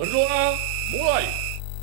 Berdoa mulai. Selesai. 8, 1, 2, 3, 4, 5, 6, 7, 8, 2, 2, 3, 4, 5, 6, 7, 8, 1, 2, 3, 4, 5, 6, 7, 8, 2, 2, 3, 4, 5, 6, 8, 3, 2, 3, 4, 5, 6, 7, 8, 4, 2, 3, 4, 5, 6, 7, 8, 5, 2, 3, 4, 5, 6, 7, 8, 6, 2, 3, 4, 5, 6, 8, 1, 2, 3, 4, 5, 6, 7, 8, 2, 2, 3, 4, 5, 6, 7, 8, 1, 2, 3, 4, 5, 6, 7, 8, 2, 2, 3, 4, 5, 6, 8, 3, 2, 3, 4, 5, 6, 7, 8, 4, 2, 3, 4, 5, 6, 7, 8, 1, 2, 3, 4, 5, 6, 7, 8, 2, 2, 3, 4, 5, 6, 8, 3, 2, 3, 4, 5, 6, 7, 8, 4, 2, 3, 4, 5, 6, 7, 8, 1, 2, 3, 4, 5, 6, 7, 8, 2, 2, 3, 4, 5, 6, 7, 8, 3, 2, 3, 4, 5, 6, 7, 8, 4, 2, 3, 4, 5, 6, 7, 8, 1, 2, 3, 4, 5, 6, 7, 8, 2, 2, 3, 4, 5, 6, 7, 8, 3, 2, 3, 4, 5, 6, 7, 8, 4, 2, 3, 4, 5, 6, 7, 8, 1, 2, 3, 4, 5, 6, 7, 8, 2, 2, 3, 4, 5, 6, 7, 8, 3, 2, 3, 4, 5, 6, 7, 8, 4, 2, 3, 4, 5, 6, 7, 8, 1, 2, 3, 4, 5, 6, 7, 8, 2, 2, 3, 4, 5, 6, 7, 8, 3, 2, 3, 4, 5, 6, 7, 8, 4,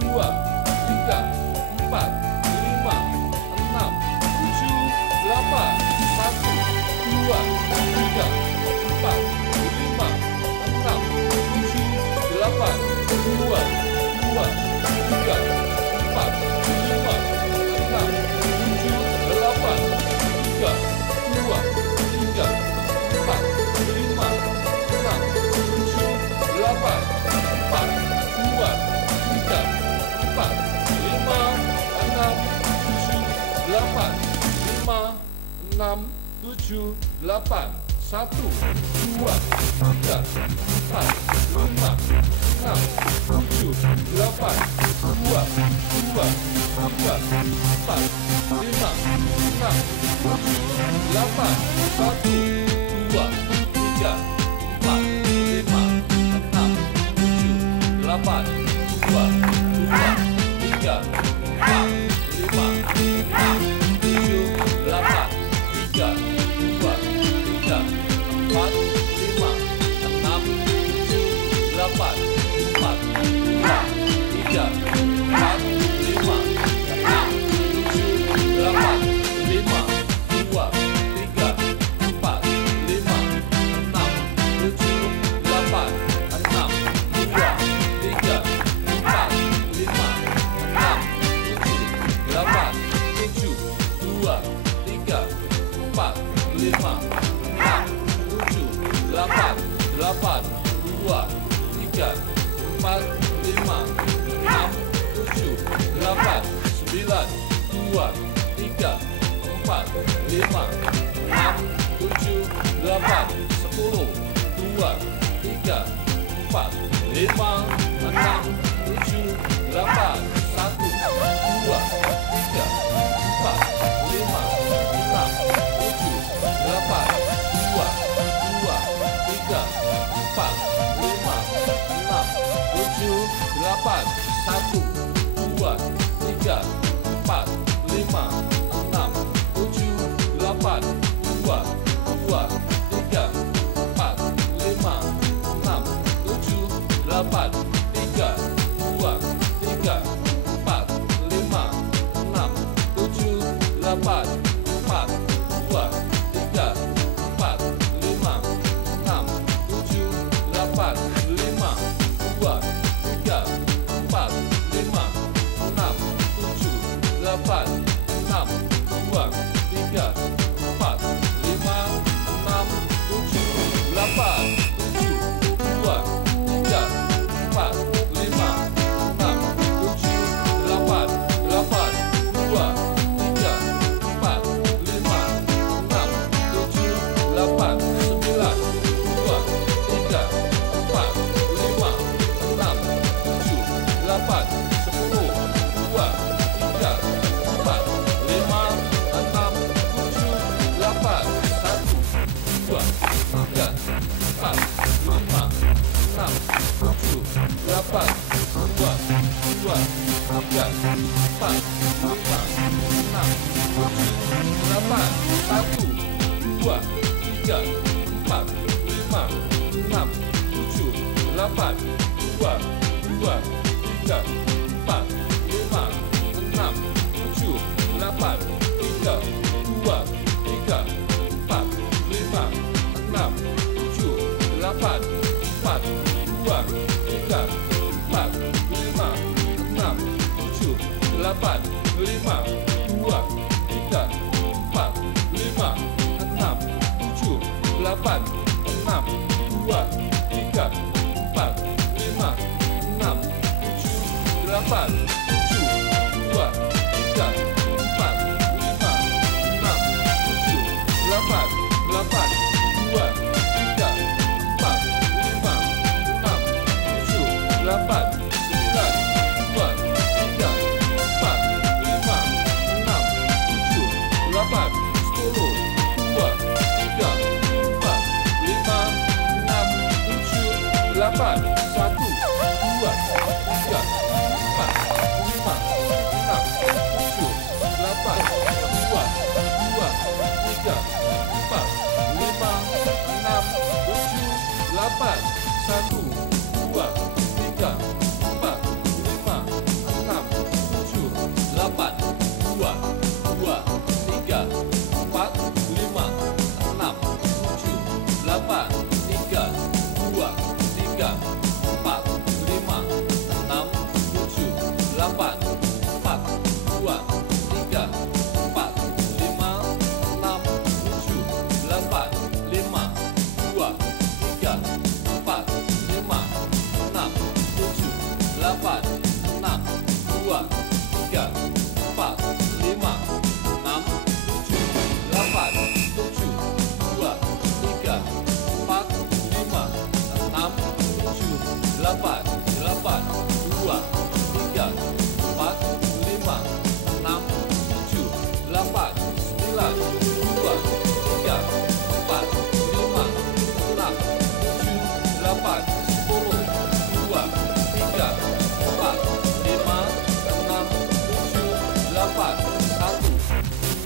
2, 3, 4, 5, 6, 7, 8, 1, 2, 3, 4, 5, 6, 7, 8, 2, 2, 3, 4, 5, 6, 7, 8, 3, 2, 3, delapan, lima, enam, tujuh, delapan, satu, dua, tiga, empat, lima, enam, tujuh, delapan, dua, tiga, empat, lima, enam, tujuh, delapan, satu, dua, tiga, empat, lima, enam, tujuh, delapan, dua, tiga, empat, lima, enam, tujuh, delapan, tiga, dua, tiga, empat, lima, enam, tujuh, delapan, empat, dua, tiga, empat, lima, enam, tujuh, delapan, lima, dua, tiga, empat, lima, enam, tujuh, delapan, enam, dua, tiga, empat, lima, enam, tujuh, delapan, tujuh, dua, tiga, empat, lima, enam, tujuh, delapan, delapan, dua, tiga, empat, lima, enam, tujuh, delapan, sembilan, dua, tiga, empat, lima, enam, tujuh, delapan, 10, dua, tiga, empat, lima, enam, tujuh, delapan, satu, dua, tiga, empat, lima, enam, tujuh, delapan, dua, tiga, empat, lima, enam, tujuh, delapan, satu, dua, tiga, empat, lima, enam, tujuh, delapan, dua, tiga, empat, lima, enam, tujuh, delapan, tiga, dua, tiga, empat, lima, enam, tujuh, delapan, empat, dua, tiga, empat, lima, enam, tujuh, delapan, lima, dua, tiga, empat, lima, enam, tujuh, delapan, enam, dua, tiga, empat, lima, enam, tujuh, delapan, tujuh, dua, tiga, empat, lima, enam, tujuh, delapan, delapan, dua, tiga, empat, lima, enam, tujuh, delapan, sembilan, dua, tiga, empat, lima, enam, tujuh, delapan, 10, dua, tiga, empat, lima, enam, tujuh, delapan, satu, dua, tiga, empat, lima, enam, tujuh, delapan, dua, tiga, empat, lima, enam, tujuh, delapan, satu, dua, tiga, empat, lima, enam, tujuh, delapan, dua, tiga, empat, lima, enam, tujuh, delapan, tiga, dua, tiga, empat, lima, enam, tujuh, delapan, empat, dua, tiga, empat, lima, enam, tujuh, delapan, lima, dua, tiga, empat, lima, enam, tujuh, delapan, enam, dua, tiga, empat, lima, enam, tujuh, delapan, tujuh, dua, tiga, empat, lima, enam, tujuh, delapan, delapan, dua, tiga, empat, lima, enam, tujuh, delapan, sembilan, dua, tiga, empat, lima, enam, tujuh, delapan, 10, dua, tiga, empat, lima, enam, tujuh, delapan, satu, dua, tiga, empat, lima, enam, tujuh, delapan, dua, tiga, empat, lima, enam, tujuh, delapan, satu, dua, tiga, empat, lima, enam, tujuh, delapan, dua, tiga, empat, lima, enam, tujuh, delapan, tiga, dua, tiga, empat, lima, enam, tujuh, delapan, empat,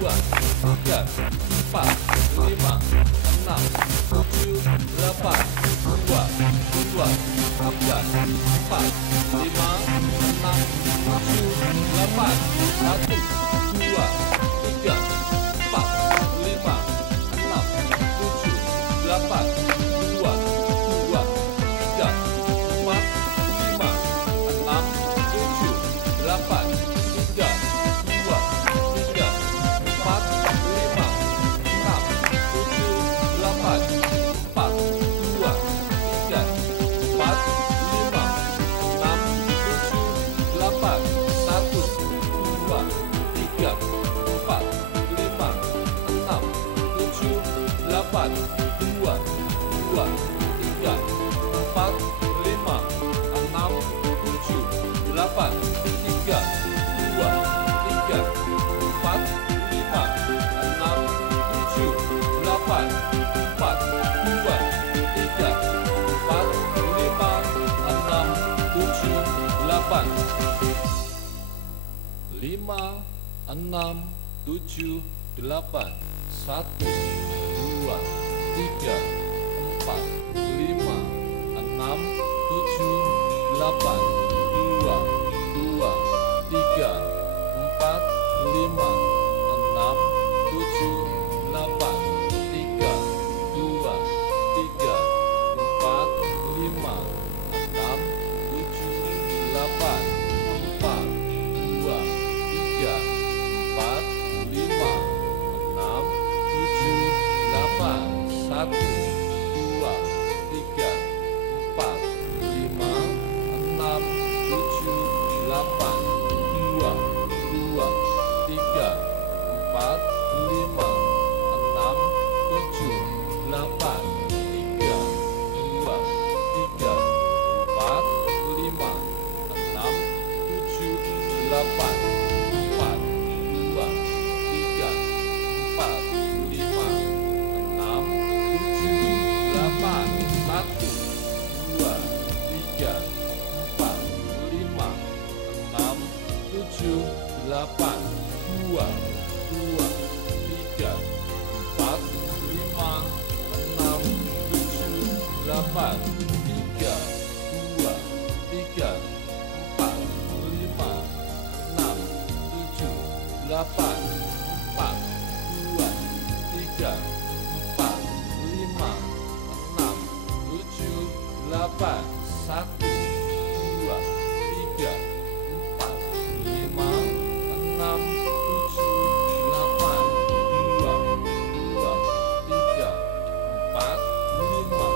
dua, tiga, empat, lima, enam, tujuh, delapan, dua, dua, tiga, empat, lima, enam, tujuh, delapan, satu, dua, tiga, empat, lima, enam, tujuh, delapan, dua, dua, tiga, empat, lima, enam, tujuh, delapan, tiga, dua, tiga, empat, lima, enam, tujuh, delapan, empat, dua, tiga, empat, lima, enam, tujuh, delapan, satu, dua, tiga, empat, lima, enam, tujuh, delapan, dua, dua, tiga, empat, lima, enam, tujuh, delapan, tiga, dua, tiga, empat, lima, enam, tujuh, delapan, empat, dua, tiga, empat, lima, enam, tujuh, delapan, lima, enam, tujuh, delapan, satu, dua, tiga, empat, lima, enam, tujuh, delapan, dua, dua, tiga, empat, lima, enam, tujuh, delapan, tiga, dua, tiga, empat, lima, enam, tujuh, delapan, empat, dua, tiga, empat, lima, enam, tujuh, delapan, satu, dua, tiga, empat, lima, enam, tujuh, delapan, dua, dua, tiga, empat, lima, enam, tujuh, delapan, tiga, dua, tiga, empat, lima, enam, tujuh, delapan, empat, dua, tiga, empat, lima, enam, tujuh, delapan, satu, dua, tiga, empat, lima, enam, tujuh, delapan, dua, dua, tiga, empat, lima, enam, tujuh, delapan, tiga, dua, tiga, empat, lima, enam, tujuh, delapan, empat, dua, tiga, empat, lima, enam, tujuh, delapan, satu, dua, tiga, empat, lima, enam, tujuh, delapan, dua, dua, tiga, empat, lima,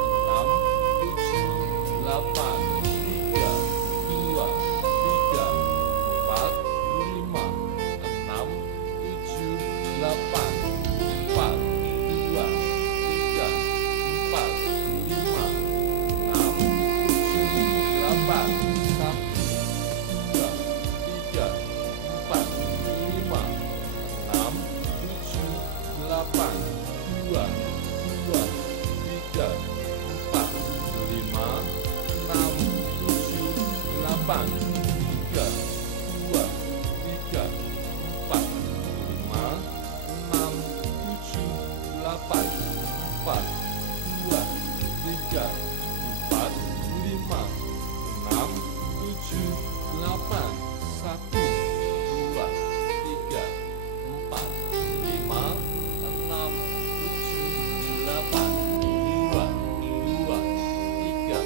enam, tujuh, delapan, tiga, dua, tiga, empat, lima, enam, tujuh, delapan, empat, dua, tiga, empat, lima, enam, tujuh, delapan, satu, dua, tiga, empat, lima, enam, tujuh, delapan, dua, dua, tiga, empat, lima, enam, tujuh, delapan, tiga, dua, tiga, empat, lima, enam, tujuh, delapan, empat, dua, tiga, empat, lima, enam, tujuh, delapan, satu, dua, tiga, empat, lima, enam, tujuh, delapan, dua, dua, tiga,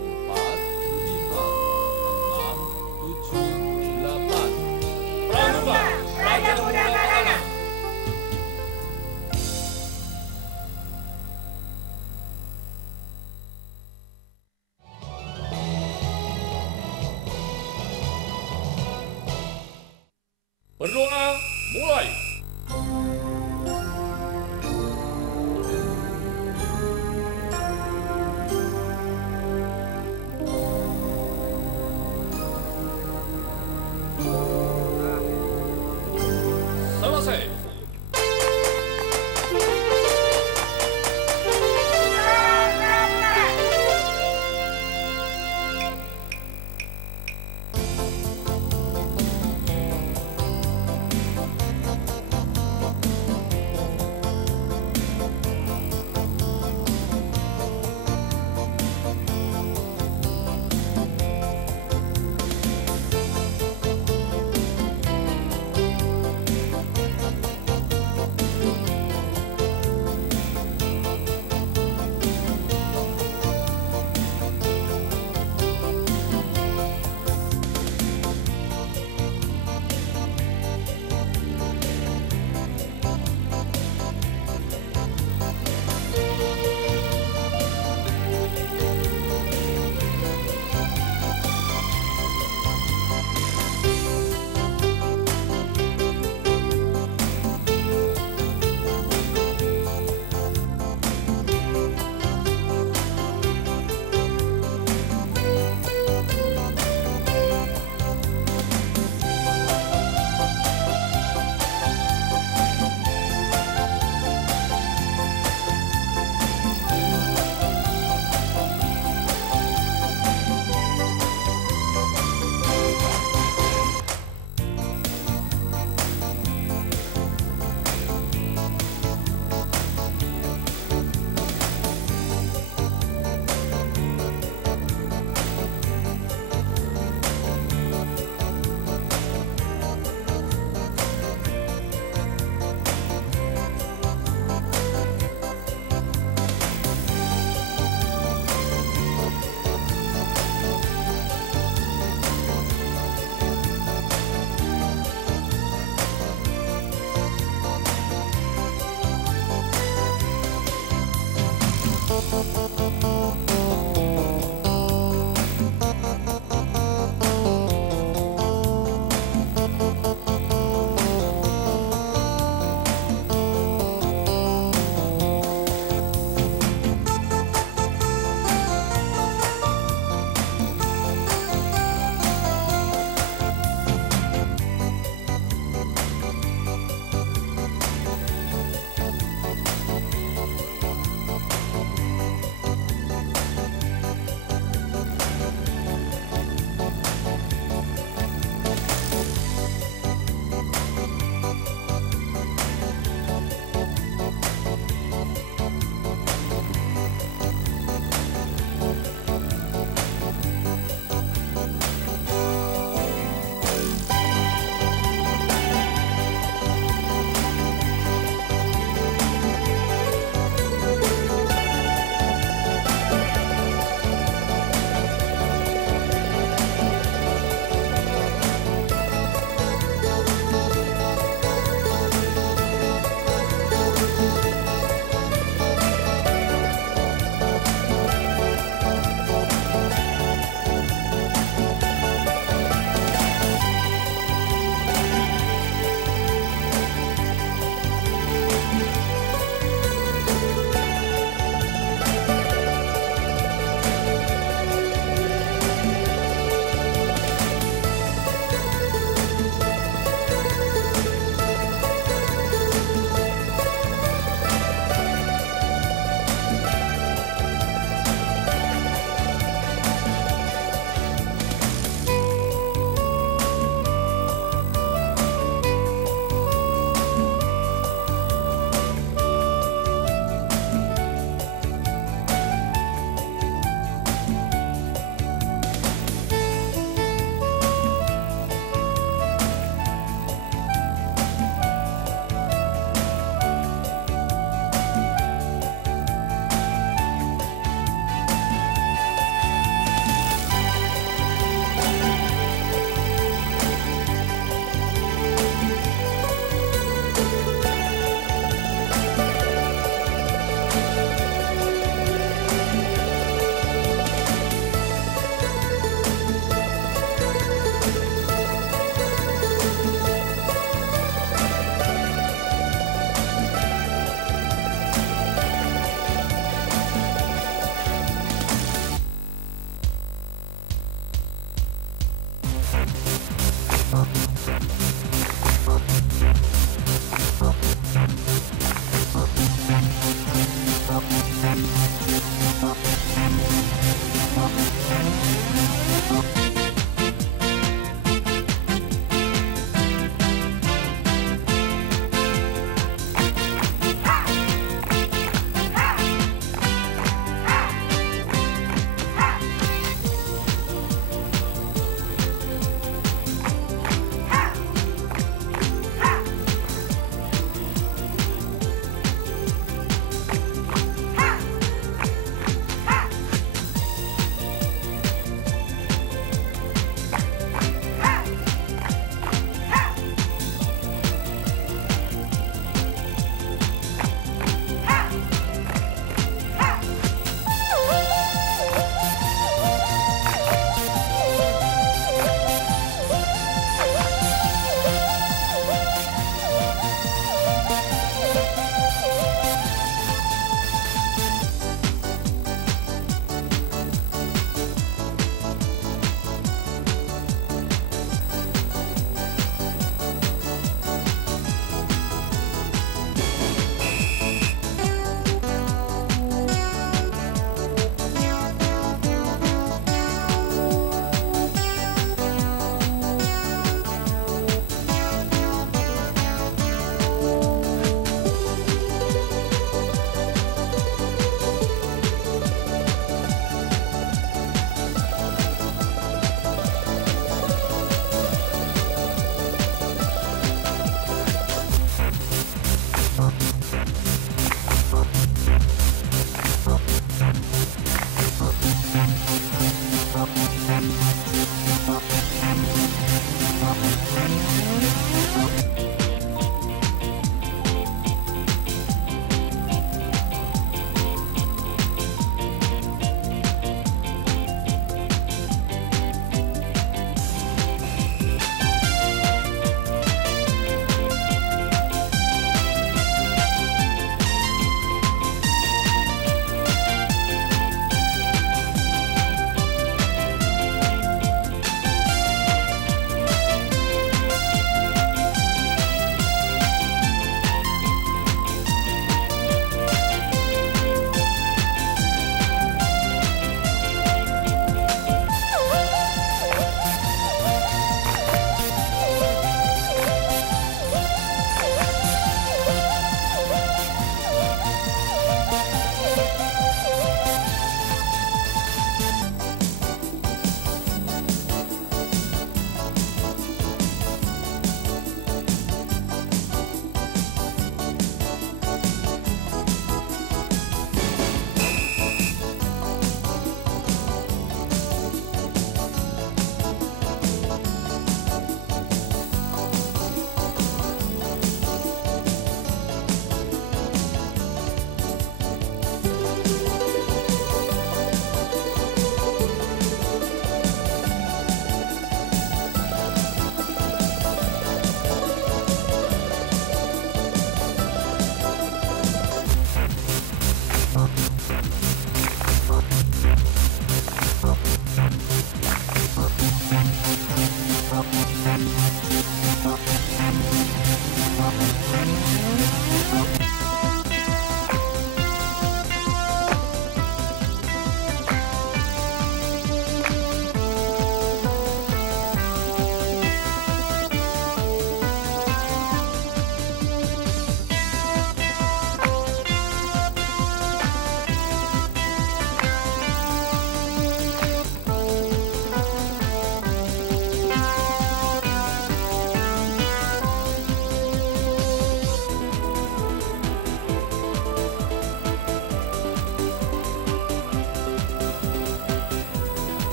empat, lima, enam, tujuh, delapan. Pramuka, Raja Muda Karana. Berdoa mulai. Selesai.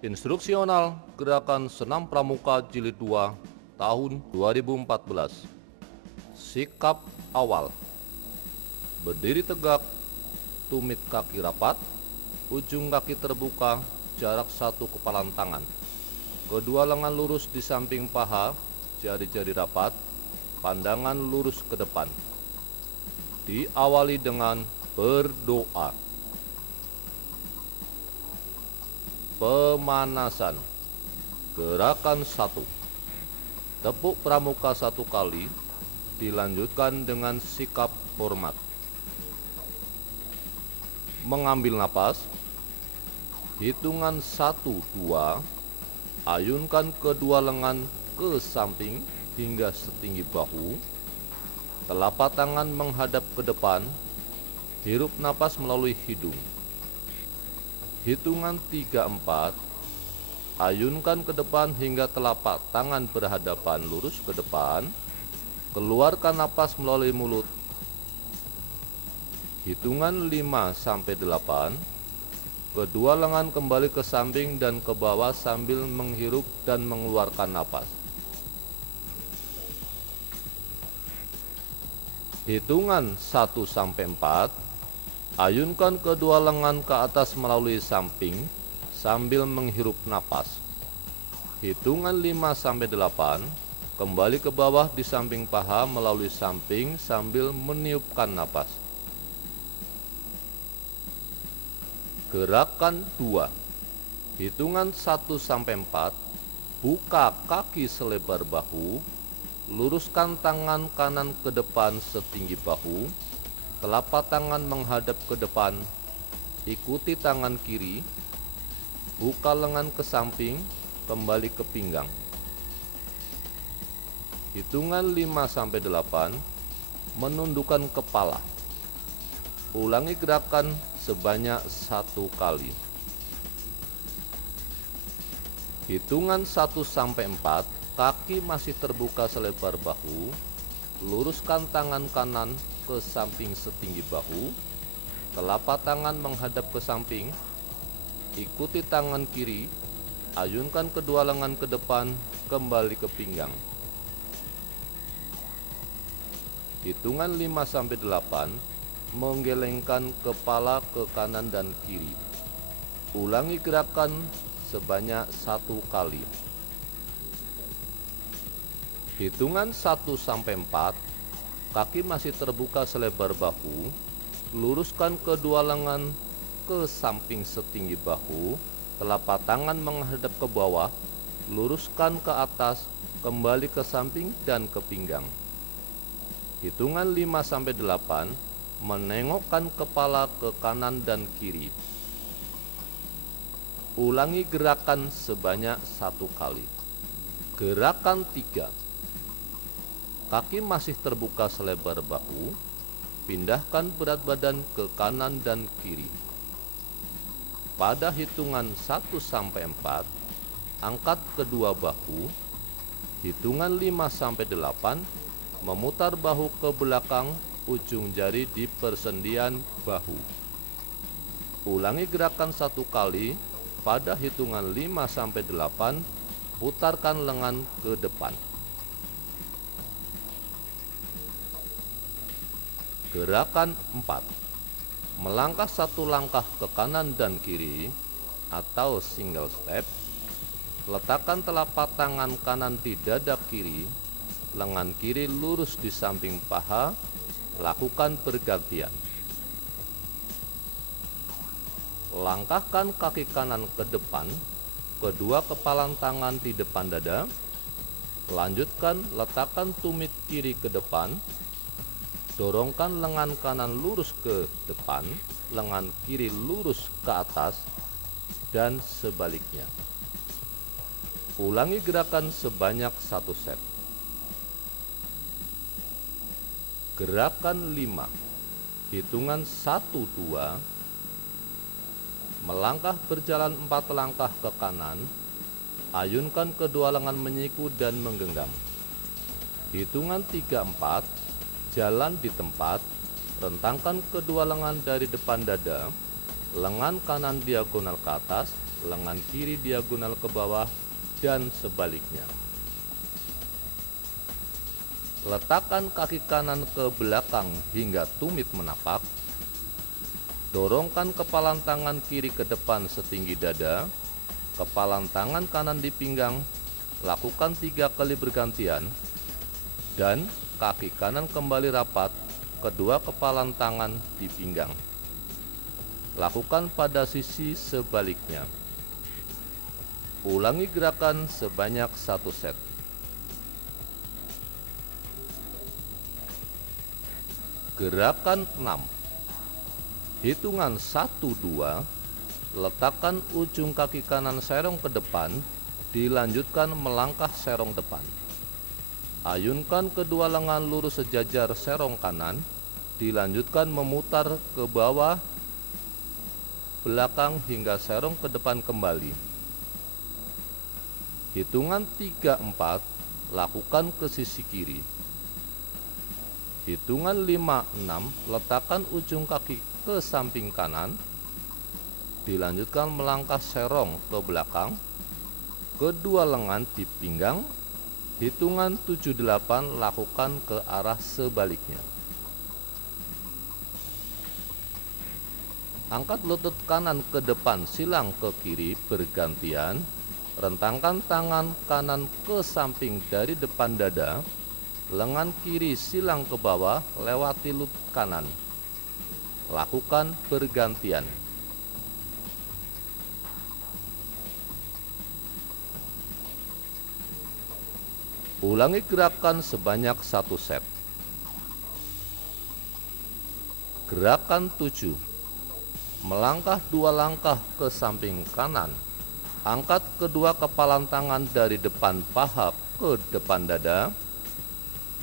Instruksional Gerakan Senam Pramuka Jilid 2 tahun 2014. Sikap awal: berdiri tegak, tumit kaki rapat, ujung kaki terbuka, jarak 1 kepalan tangan. Kedua lengan lurus di samping paha, jari-jari rapat, pandangan lurus ke depan. Diawali dengan berdoa. Pemanasan. Gerakan 1. Tepuk pramuka 1 kali, dilanjutkan dengan sikap hormat. mengambil napas. Hitungan 1, 2, ayunkan kedua lengan ke samping hingga setinggi bahu. Telapak tangan menghadap ke depan. Hirup napas melalui hidung. Hitungan 3, 4, ayunkan ke depan hingga telapak tangan berhadapan lurus ke depan. Keluarkan napas melalui mulut. Hitungan 5 sampai 8. Kedua lengan kembali ke samping dan ke bawah sambil menghirup dan mengeluarkan napas. Hitungan 1 sampai 4. Ayunkan kedua lengan ke atas melalui samping sambil menghirup napas. Hitungan 5 sampai 8. Kembali ke bawah di samping paha melalui samping sambil meniupkan napas. Gerakan 2. Hitungan 1 sampai 4. Buka kaki selebar bahu. Luruskan tangan kanan ke depan setinggi bahu. Telapak tangan menghadap ke depan. Ikuti tangan kiri. Buka lengan ke samping, kembali ke pinggang. Hitungan 5 sampai 8. Menundukkan kepala. Ulangi gerakan sebanyak 1 kali. Hitungan 1 sampai 4. Kaki masih terbuka selebar bahu. Luruskan tangan kanan ke samping setinggi bahu. Telapak tangan menghadap ke samping. Ikuti tangan kiri. Ayunkan kedua lengan ke depan, kembali ke pinggang. Hitungan 5 sampai 8. Menggelengkan kepala ke kanan dan kiri. Ulangi gerakan sebanyak 1 kali. Hitungan 1 sampai 4. Kaki masih terbuka selebar bahu. Luruskan kedua lengan ke samping setinggi bahu. Telapak tangan menghadap ke bawah. Luruskan ke atas, kembali ke samping dan ke pinggang. Hitungan 5 sampai 8. Menengokkan kepala ke kanan dan kiri. Ulangi gerakan sebanyak 1 kali. Gerakan 3. Kaki masih terbuka selebar bahu. Pindahkan berat badan ke kanan dan kiri. Pada hitungan 1 sampai 4, angkat kedua bahu. Hitungan 5 sampai 8, memutar bahu ke belakang, ujung jari di persendian bahu. Ulangi gerakan 1 kali. Pada hitungan 5 sampai 8, putarkan lengan ke depan. Gerakan 4. Melangkah 1 langkah ke kanan dan kiri atau single step. Letakkan telapak tangan kanan di dada kiri, lengan kiri lurus di samping paha. Lakukan bergantian. Langkahkan kaki kanan ke depan, kedua kepalan tangan di depan dada. Lanjutkan, letakkan tumit kiri ke depan. Dorongkan lengan kanan lurus ke depan, lengan kiri lurus ke atas, dan sebaliknya. Ulangi gerakan sebanyak 1 set. Gerakan 5. Hitungan 1, 2. Melangkah berjalan 4 langkah ke kanan. Ayunkan kedua lengan menyiku dan menggenggam. Hitungan 3, 4. Jalan di tempat. Rentangkan kedua lengan dari depan dada. Lengan kanan diagonal ke atas, lengan kiri diagonal ke bawah, dan sebaliknya. Letakkan kaki kanan ke belakang hingga tumit menapak. Dorongkan kepalan tangan kiri ke depan setinggi dada. Kepalan tangan kanan di pinggang. Lakukan 3 kali bergantian. Dan kaki kanan kembali rapat, kedua kepalan tangan di pinggang. Lakukan pada sisi sebaliknya. Ulangi gerakan sebanyak 1 set. Gerakan 6. Hitungan 1, 2, letakkan ujung kaki kanan serong ke depan, dilanjutkan melangkah serong depan. Ayunkan kedua lengan lurus sejajar serong kanan, dilanjutkan memutar ke bawah, belakang hingga serong ke depan kembali. Hitungan 3, 4, lakukan ke sisi kiri. Hitungan 5, 6, letakkan ujung kaki ke samping kanan, dilanjutkan melangkah serong ke belakang, kedua lengan di pinggang. Hitungan 7, 8, lakukan ke arah sebaliknya. Angkat lutut kanan ke depan, silang ke kiri bergantian. Rentangkan tangan kanan ke samping dari depan dada, lengan kiri silang ke bawah lewati lutut kanan. Lakukan bergantian. Ulangi gerakan sebanyak 1 set. Gerakan 7. Melangkah 2 langkah ke samping kanan. Angkat kedua kepalan tangan dari depan paha ke depan dada.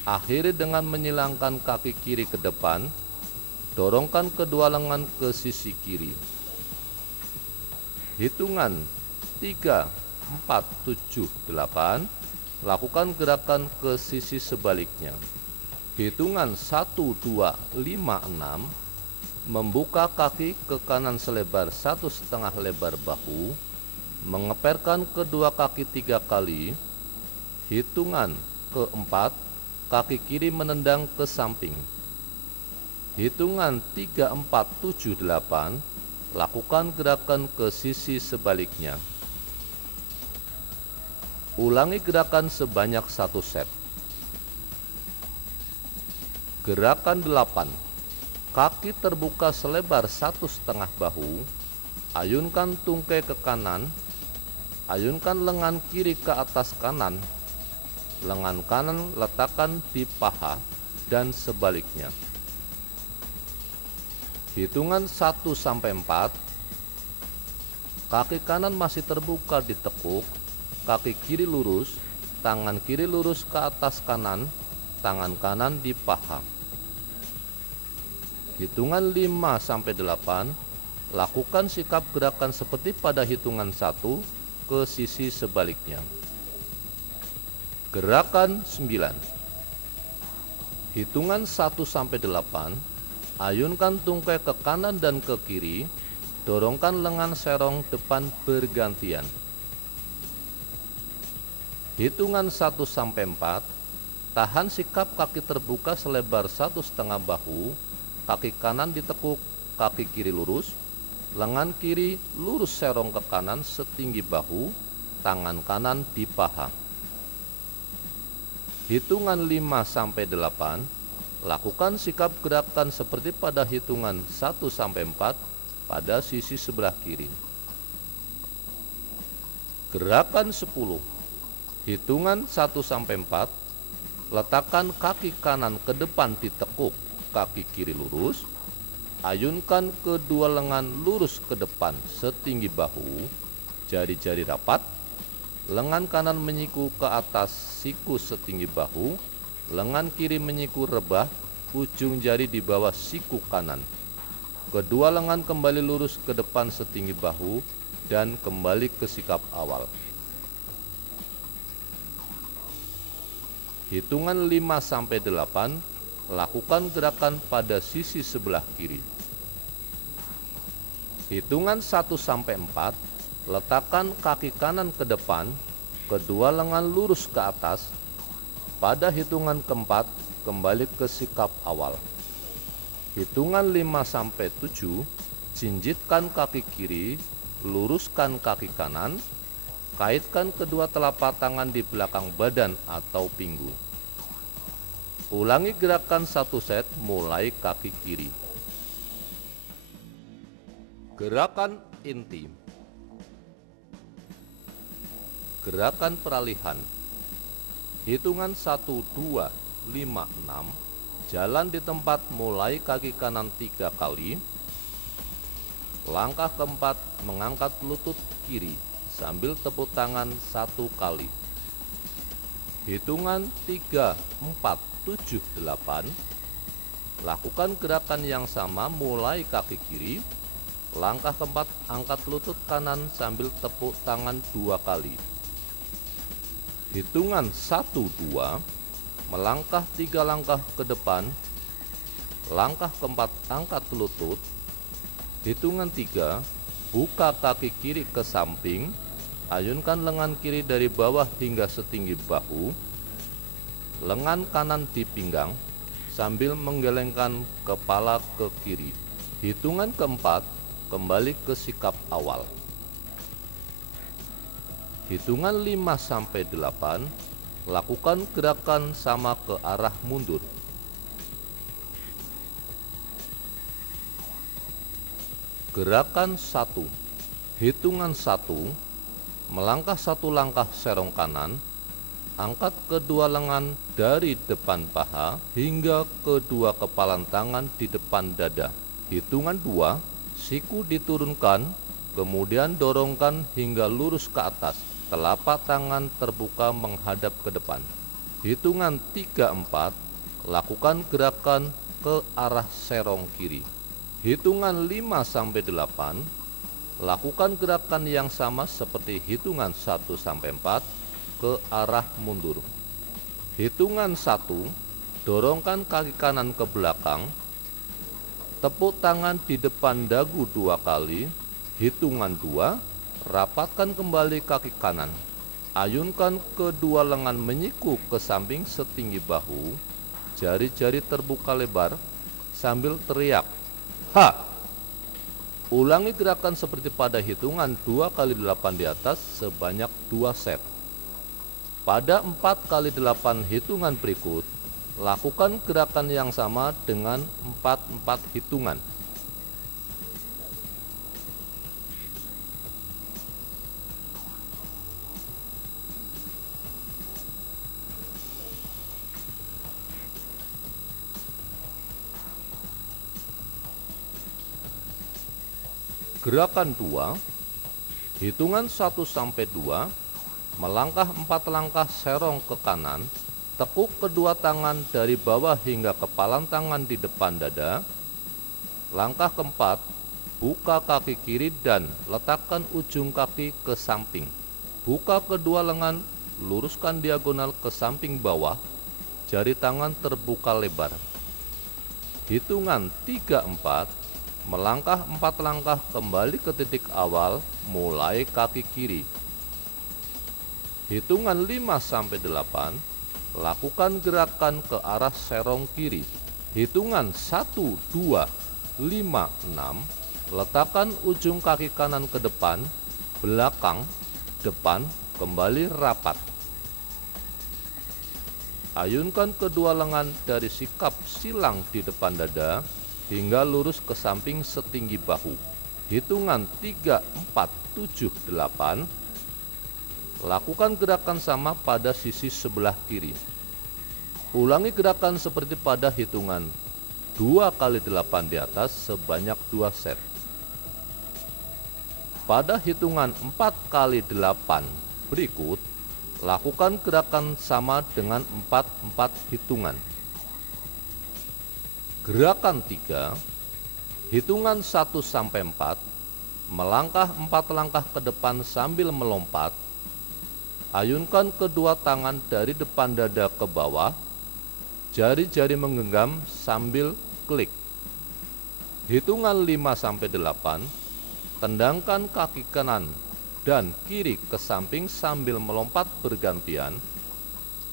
Akhiri dengan menyilangkan kaki kiri ke depan. Dorongkan kedua lengan ke sisi kiri. Hitungan 3, 4, 7, 8. Lakukan gerakan ke sisi sebaliknya. Hitungan 1, 2, 5, 6. Membuka kaki ke kanan selebar 1,5 lebar bahu. Mengeperkan kedua kaki 3 kali. Hitungan keempat, kaki kiri menendang ke samping. Hitungan 3, 4, 7, 8. Lakukan gerakan ke sisi sebaliknya. Ulangi gerakan sebanyak 1 set. Gerakan 8. Kaki terbuka selebar 1,5 bahu. Ayunkan tungkai ke kanan. Ayunkan lengan kiri ke atas kanan. Lengan kanan letakkan di paha dan sebaliknya. Hitungan 1 sampai 4. Kaki kanan masih terbuka ditekuk, kaki kiri lurus, tangan kiri lurus ke atas kanan, tangan kanan di paha. Hitungan 5 sampai 8. Lakukan sikap gerakan seperti pada hitungan 1 ke sisi sebaliknya. Gerakan 9. Hitungan 1 sampai 8. Ayunkan tungkai ke kanan dan ke kiri, dorongkan lengan serong depan bergantian. Hitungan 1 sampai 4. Tahan sikap kaki terbuka selebar 1,5 bahu, kaki kanan ditekuk, kaki kiri lurus, lengan kiri lurus serong ke kanan setinggi bahu, tangan kanan di paha. Hitungan 5 sampai 8. Lakukan sikap gerakan seperti pada hitungan 1 sampai 4 pada sisi sebelah kiri. Gerakan 10. Hitungan 1 sampai 4. Letakkan kaki kanan ke depan ditekuk, kaki kiri lurus. Ayunkan kedua lengan lurus ke depan setinggi bahu, jari-jari rapat. Lengan kanan menyiku ke atas siku setinggi bahu. Lengan kiri menyiku rebah, ujung jari di bawah siku kanan. Kedua lengan kembali lurus ke depan setinggi bahu dan kembali ke sikap awal. Hitungan 5 sampai 8. Lakukan gerakan pada sisi sebelah kiri. Hitungan 1 sampai 4. Letakkan kaki kanan ke depan, kedua lengan lurus ke atas. Pada hitungan keempat, kembali ke sikap awal. Hitungan 5 sampai 7. Jinjitkan kaki kiri, luruskan kaki kanan, kaitkan kedua telapak tangan di belakang badan atau pinggul. Ulangi gerakan 1 set mulai kaki kiri. Gerakan inti. Gerakan peralihan. Hitungan 1, 2, 5, 6. Jalan di tempat mulai kaki kanan 3 kali. Langkah keempat, mengangkat lutut kiri sambil tepuk tangan 1 kali. Hitungan 3, 4, 7, 8. Lakukan gerakan yang sama mulai kaki kiri. Langkah keempat, angkat lutut kanan sambil tepuk tangan 2 kali. Hitungan 1, 2. Melangkah 3 langkah ke depan. Langkah keempat, angkat lutut. Hitungan 3, buka kaki kiri ke samping, ayunkan lengan kiri dari bawah hingga setinggi bahu, lengan kanan di pinggang, sambil menggelengkan kepala ke kiri. Hitungan keempat, kembali ke sikap awal. Hitungan 5-8, lakukan gerakan sama ke arah mundur. Gerakan 1. Hitungan 1. Melangkah 1 langkah serong kanan. Angkat kedua lengan dari depan paha hingga kedua kepalan tangan di depan dada. Hitungan 2. Siku diturunkan, kemudian dorongkan hingga lurus ke atas. Telapak tangan terbuka menghadap ke depan. Hitungan 3-4. Lakukan gerakan ke arah serong kiri. Hitungan 5-8, lakukan gerakan yang sama seperti hitungan 1-4 ke arah mundur. Hitungan 1, dorongkan kaki kanan ke belakang, tepuk tangan di depan dagu 2 kali. Hitungan 2, rapatkan kembali kaki kanan, ayunkan kedua lengan menyiku ke samping setinggi bahu, jari-jari terbuka lebar sambil teriak, "Ha!" Ulangi gerakan seperti pada hitungan 2x8 di atas sebanyak 2 set. Pada 4x8 hitungan berikut, lakukan gerakan yang sama dengan 4 hitungan. Gerakan 2, hitungan 1-2, melangkah 4 langkah serong ke kanan, tekuk kedua tangan dari bawah hingga kepalan tangan di depan dada. Langkah keempat, buka kaki kiri dan letakkan ujung kaki ke samping. Buka kedua lengan, luruskan diagonal ke samping bawah, jari tangan terbuka lebar. Hitungan 3-4, melangkah 4 langkah kembali ke titik awal mulai kaki kiri. Hitungan 5-8, lakukan gerakan ke arah serong kiri. Hitungan 1, 2, 5, 6, letakkan ujung kaki kanan ke depan, belakang, depan, kembali rapat. Ayunkan kedua lengan dari sikap silang di depan dada hingga lurus ke samping setinggi bahu. Hitungan 3, 4, 7, 8. Lakukan gerakan sama pada sisi sebelah kiri. Ulangi gerakan seperti pada hitungan 2x8 di atas sebanyak 2 set. Pada hitungan 4x8 berikut, lakukan gerakan sama dengan 4 hitungan. Gerakan 3, hitungan 1-4, melangkah 4 langkah ke depan sambil melompat. Ayunkan kedua tangan dari depan dada ke bawah, jari-jari menggenggam sambil klik. Hitungan 5-8, tendangkan kaki kanan dan kiri ke samping sambil melompat bergantian.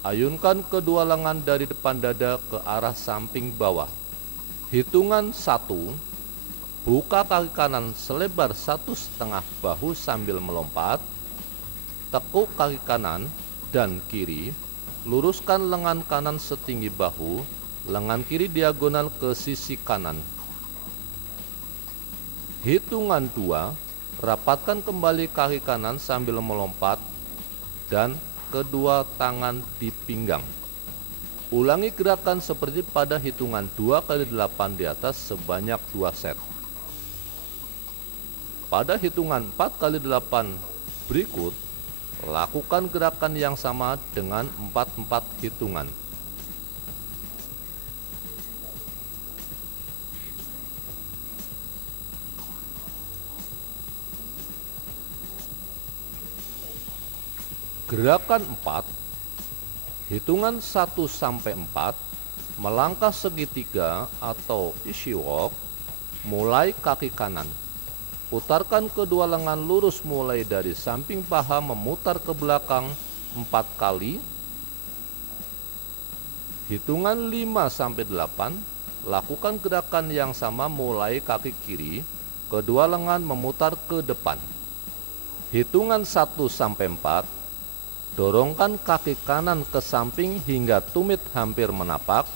Ayunkan kedua lengan dari depan dada ke arah samping bawah. Hitungan 1, buka kaki kanan selebar 1,5 bahu sambil melompat. Tekuk kaki kanan dan kiri, luruskan lengan kanan setinggi bahu, lengan kiri diagonal ke sisi kanan. Hitungan 2, rapatkan kembali kaki kanan sambil melompat dan kedua tangan di pinggang. Ulangi gerakan seperti pada hitungan 2x8 di atas sebanyak 2 set. Pada hitungan 4 kali 8 berikut, lakukan gerakan yang sama dengan 4 hitungan. Gerakan 4, hitungan 1 sampai 4, melangkah segitiga atau easy walk, mulai kaki kanan. Putarkan kedua lengan lurus mulai dari samping paha memutar ke belakang 4 kali. Hitungan 5 sampai 8, lakukan gerakan yang sama mulai kaki kiri, kedua lengan memutar ke depan. Hitungan 1 sampai 4, dorongkan kaki kanan ke samping hingga tumit hampir menapak.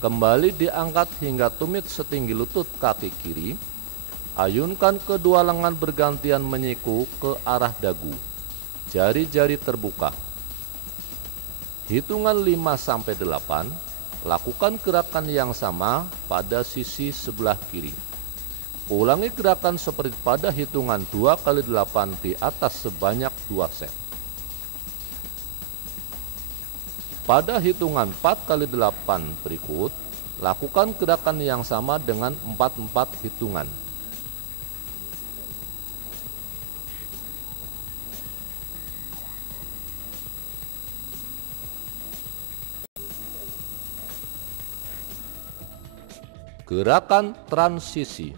Kembali diangkat hingga tumit setinggi lutut kaki kiri. Ayunkan kedua lengan bergantian menyiku ke arah dagu. Jari-jari terbuka. Hitungan 5 sampai 8, lakukan gerakan yang sama pada sisi sebelah kiri. Ulangi gerakan seperti pada hitungan 2 kali 8 di atas sebanyak 2 set. Pada hitungan 4 kali 8 berikut, lakukan gerakan yang sama dengan 4 hitungan. Gerakan transisi.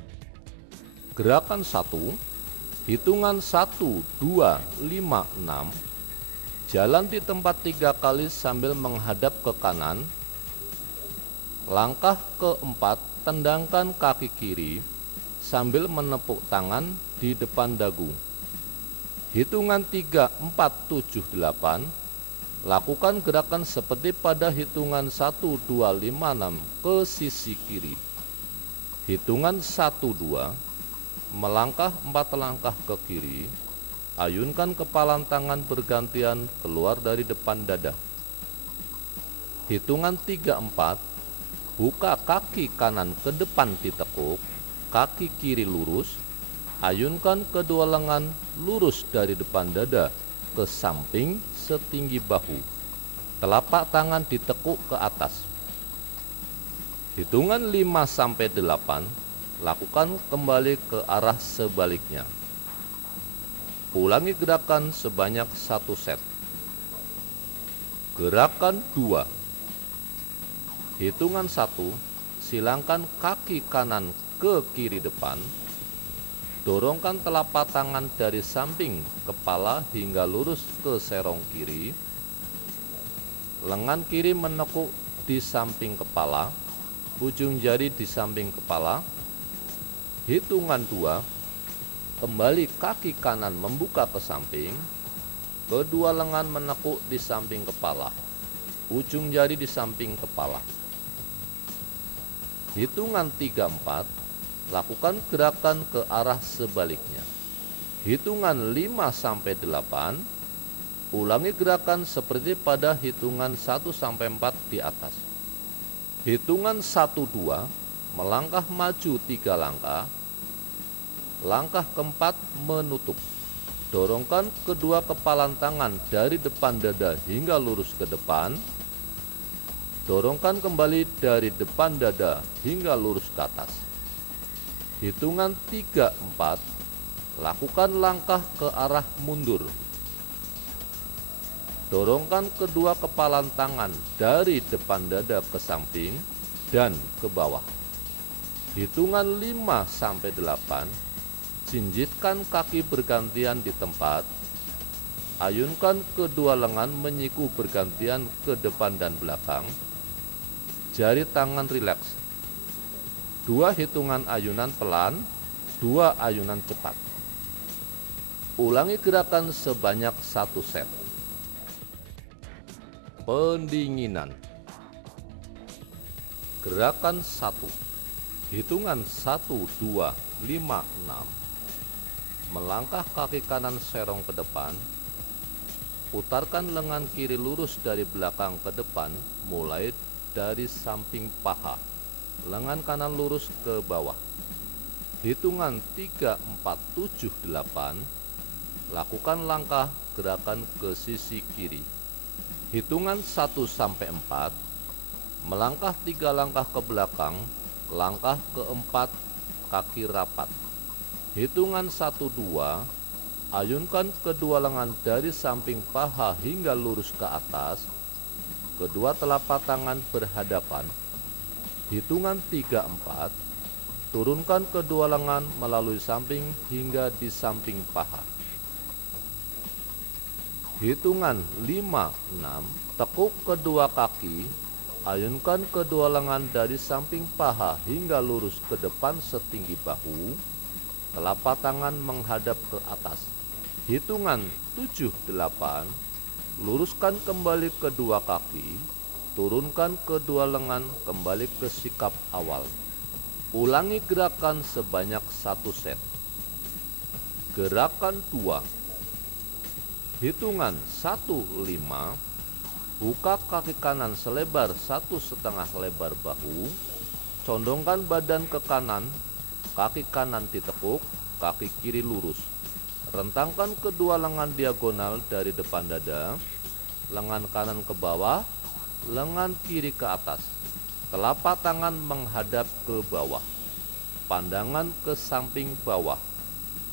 Gerakan 1, hitungan 1, 2, 5, 6. Jalan di tempat 3 kali sambil menghadap ke kanan. Langkah keempat, tendangkan kaki kiri sambil menepuk tangan di depan dagu. Hitungan 3, 4, 7, 8. Lakukan gerakan seperti pada hitungan 1, 2, 5, 6 ke sisi kiri. Hitungan 1, 2, melangkah 4 langkah ke kiri. Ayunkan kepalan tangan bergantian keluar dari depan dada. Hitungan 3, 4, buka kaki kanan ke depan ditekuk, kaki kiri lurus. Ayunkan kedua lengan lurus dari depan dada ke samping setinggi bahu. Telapak tangan ditekuk ke atas. Hitungan 5 sampai 8, lakukan kembali ke arah sebaliknya. Ulangi gerakan sebanyak 1 set. Gerakan 2. Hitungan 1, silangkan kaki kanan ke kiri depan. Dorongkan telapak tangan dari samping kepala hingga lurus ke serong kiri. Lengan kiri menekuk di samping kepala, ujung jari di samping kepala. Hitungan 2, kembali kaki kanan membuka ke samping, kedua lengan menekuk di samping kepala, ujung jari di samping kepala. Hitungan 3, 4, lakukan gerakan ke arah sebaliknya. Hitungan 5 sampai 8, ulangi gerakan seperti pada hitungan 1 sampai 4 di atas. Hitungan 1, 2, melangkah maju 3 langkah. Langkah keempat, menutup. Dorongkan kedua kepalan tangan dari depan dada hingga lurus ke depan. Dorongkan kembali dari depan dada hingga lurus ke atas. Hitungan 3, 4, lakukan langkah ke arah mundur. Dorongkan kedua kepalan tangan dari depan dada ke samping dan ke bawah. Hitungan 5 sampai 8, jinjitkan kaki bergantian di tempat. Ayunkan kedua lengan menyiku bergantian ke depan dan belakang. Jari tangan rileks. 2 hitungan ayunan pelan, 2 ayunan cepat. Ulangi gerakan sebanyak 1 set. Pendinginan. Gerakan 1, hitungan 1, 2, 5, 6. Melangkah kaki kanan serong ke depan. Putarkan lengan kiri lurus dari belakang ke depan, mulai dari samping paha. Lengan kanan lurus ke bawah. Hitungan 3, 4, 7, 8. Lakukan langkah gerakan ke sisi kiri. Hitungan 1 sampai 4. Melangkah 3 langkah ke belakang. Langkah keempat, kaki rapat. Hitungan 1, 2. Ayunkan kedua lengan dari samping paha hingga lurus ke atas. Kedua telapak tangan berhadapan. Hitungan 3, 4. Turunkan kedua lengan melalui samping hingga di samping paha. Hitungan 5, 6. Tekuk kedua kaki. Ayunkan kedua lengan dari samping paha hingga lurus ke depan setinggi bahu. Telapak tangan menghadap ke atas. Hitungan 7, 8. Luruskan kembali kedua kaki. Turunkan kedua lengan kembali ke sikap awal. Ulangi gerakan sebanyak 1 set. Gerakan 2. Hitungan 1, 5. Buka kaki kanan selebar 1,5 lebar bahu. Condongkan badan ke kanan. Kaki kanan ditekuk, kaki kiri lurus. Rentangkan kedua lengan diagonal dari depan dada. Lengan kanan ke bawah, lengan kiri ke atas. Telapak tangan menghadap ke bawah. Pandangan ke samping bawah.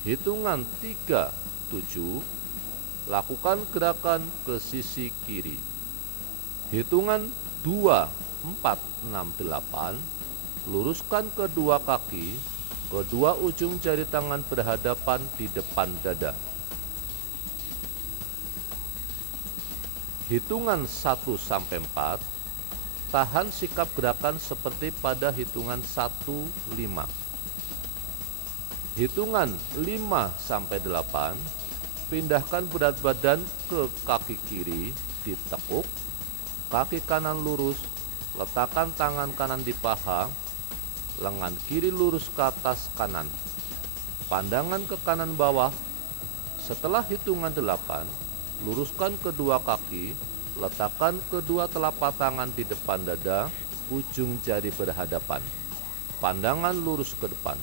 Hitungan 3, 7. Lakukan gerakan ke sisi kiri. Hitungan 2, 4, 6, 8. Luruskan kedua kaki. Kedua ujung jari tangan berhadapan di depan dada. Hitungan 1 sampai 4. Tahan sikap gerakan seperti pada hitungan 1, 5. Hitungan 5 sampai 8. Pindahkan berat badan ke kaki kiri, ditekuk. Kaki kanan lurus, letakkan tangan kanan di paha. Lengan kiri lurus ke atas kanan. Pandangan ke kanan bawah. Setelah hitungan 8, luruskan kedua kaki. Letakkan kedua telapak tangan di depan dada, ujung jari berhadapan. Pandangan lurus ke depan.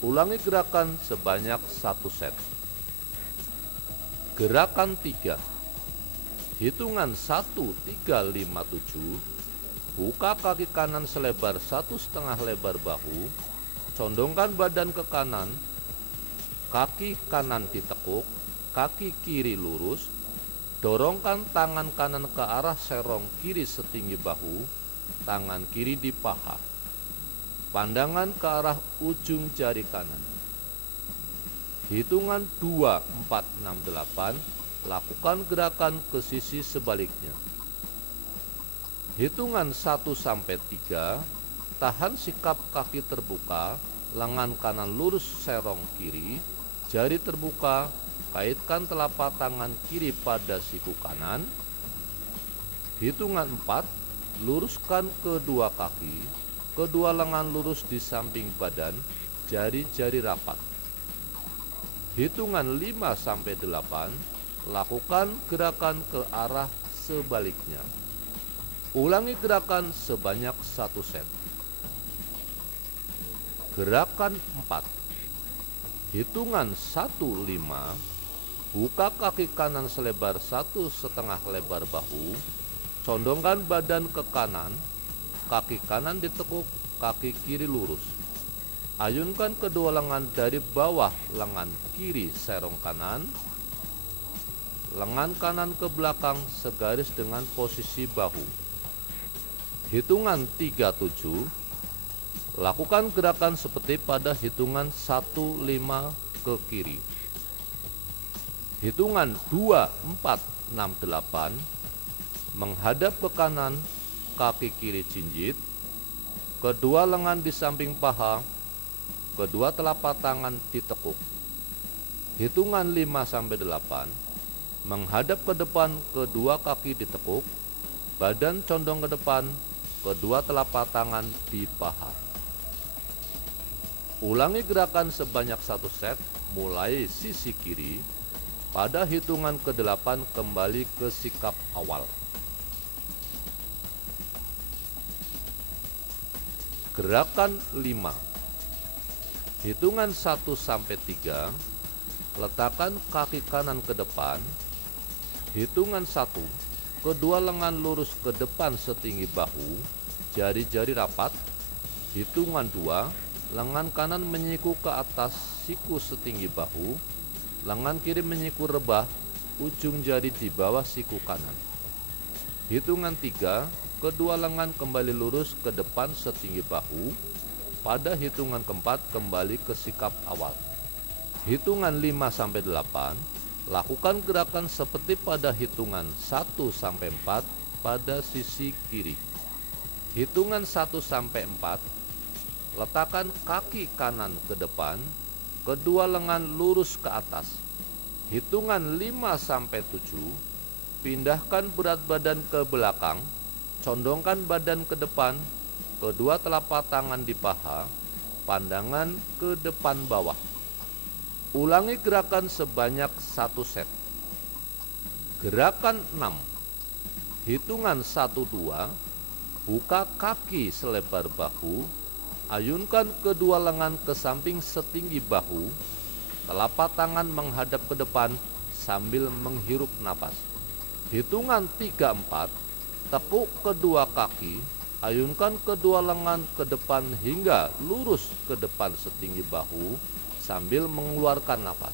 Ulangi gerakan sebanyak 1 set. Gerakan 3. Hitungan 1, 3, 5, 7. Buka kaki kanan selebar 1,5 lebar bahu. Condongkan badan ke kanan. Kaki kanan ditekuk, kaki kiri lurus. Dorongkan tangan kanan ke arah serong kiri setinggi bahu. Tangan kiri di paha. Pandangan ke arah ujung jari kanan. Hitungan 2, 4, 6, 8. Lakukan gerakan ke sisi sebaliknya. Hitungan 1 sampai 3. Tahan sikap kaki terbuka, lengan kanan lurus serong kiri, jari terbuka, kaitkan telapak tangan kiri pada siku kanan. Hitungan 4. Luruskan kedua kaki, kedua lengan lurus di samping badan, jari-jari rapat. Hitungan 5 sampai 8. Lakukan gerakan ke arah sebaliknya. Ulangi gerakan sebanyak 1 set. Gerakan 4. Hitungan 1, 5. Buka kaki kanan selebar 1,5 lebar bahu. Condongkan badan ke kanan. Kaki kanan ditekuk, kaki kiri lurus. Ayunkan kedua lengan dari bawah lengan kiri serong kanan. Lengan kanan ke belakang segaris dengan posisi bahu. Hitungan 3, 7. Lakukan gerakan seperti pada hitungan 1, 5 ke kiri. Hitungan 2, 4, 6, 8. Menghadap ke kanan, kaki kiri jinjit. Kedua lengan di samping paha. Kedua telapak tangan ditekuk. Hitungan 5 sampai 8. Menghadap ke depan, kedua kaki ditekuk. Badan condong ke depan, kedua telapak tangan di paha. Ulangi gerakan sebanyak 1 set, mulai sisi kiri. Pada hitungan ke-8 kembali ke sikap awal. Gerakan 5. Hitungan 1 sampai 3, letakkan kaki kanan ke depan. Hitungan 1, kedua lengan lurus ke depan setinggi bahu, jari-jari rapat. Hitungan 2, lengan kanan menyiku ke atas siku setinggi bahu, lengan kiri menyiku rebah, ujung jari di bawah siku kanan. Hitungan 3, kedua lengan kembali lurus ke depan setinggi bahu. Pada hitungan keempat kembali ke sikap awal. Hitungan 5 sampai 8, lakukan gerakan seperti pada hitungan 1 sampai 4 pada sisi kiri. Hitungan 1 sampai 4, letakkan kaki kanan ke depan, kedua lengan lurus ke atas. Hitungan 5 sampai 7, pindahkan berat badan ke belakang, condongkan badan ke depan, kedua telapak tangan di paha, pandangan ke depan bawah. Ulangi gerakan sebanyak 1 set. Gerakan 6. Hitungan 1-2, buka kaki selebar bahu, ayunkan kedua lengan ke samping setinggi bahu, telapak tangan menghadap ke depan sambil menghirup napas. Hitungan 3-4, tekuk kedua kaki, ayunkan kedua lengan ke depan hingga lurus ke depan setinggi bahu sambil mengeluarkan napas.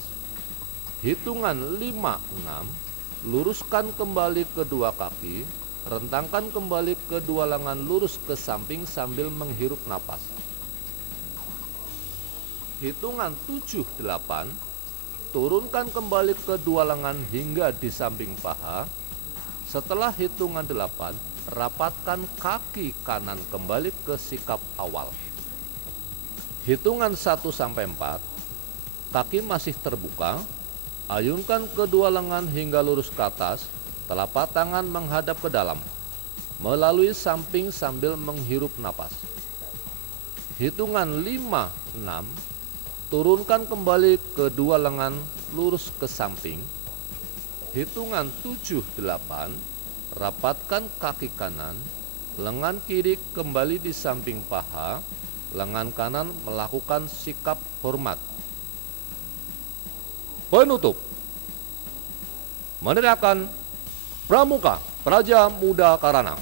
Hitungan 5-6, luruskan kembali kedua kaki, rentangkan kembali kedua lengan lurus ke samping sambil menghirup napas. Hitungan 7-8, turunkan kembali kedua lengan hingga di samping paha. Setelah hitungan 8, rapatkan kaki kanan kembali ke sikap awal. Hitungan 1 sampai 4, kaki masih terbuka, ayunkan kedua lengan hingga lurus ke atas, telapak tangan menghadap ke dalam, melalui samping sambil menghirup napas. Hitungan 5-6, turunkan kembali kedua lengan lurus ke samping. Hitungan 7-8, rapatkan kaki kanan, lengan kiri kembali di samping paha, lengan kanan melakukan sikap hormat. Penutup. Meneriakan Pramuka Praja Muda Karana.